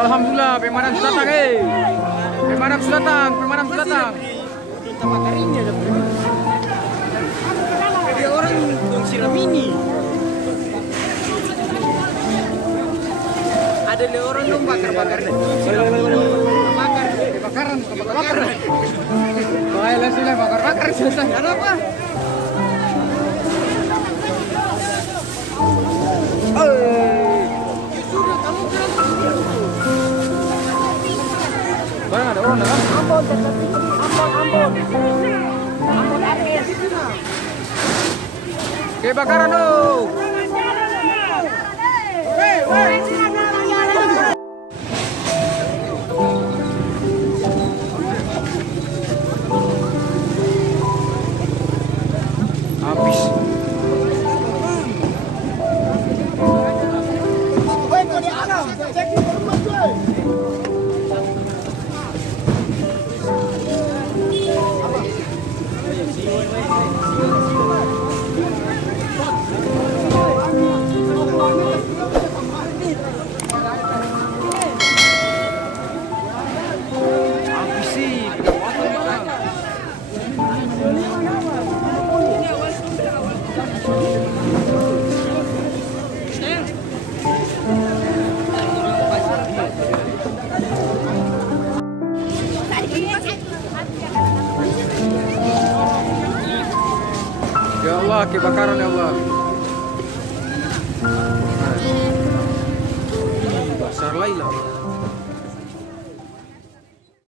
Alhamdulillah, pemadam sudah datang, pemadam sudah datang, pemadam sudah datang. Dia orang yang siram ini. Ada orang yang bakar-bakar deh. Bakar. Bahaya sudah bakar selesai. Kenapa? Barang ada orang kan? Ambon. Ambon air. Kebakaran dong. Habis. Ya Allah, kebakaran ya Allah. Besar Laila.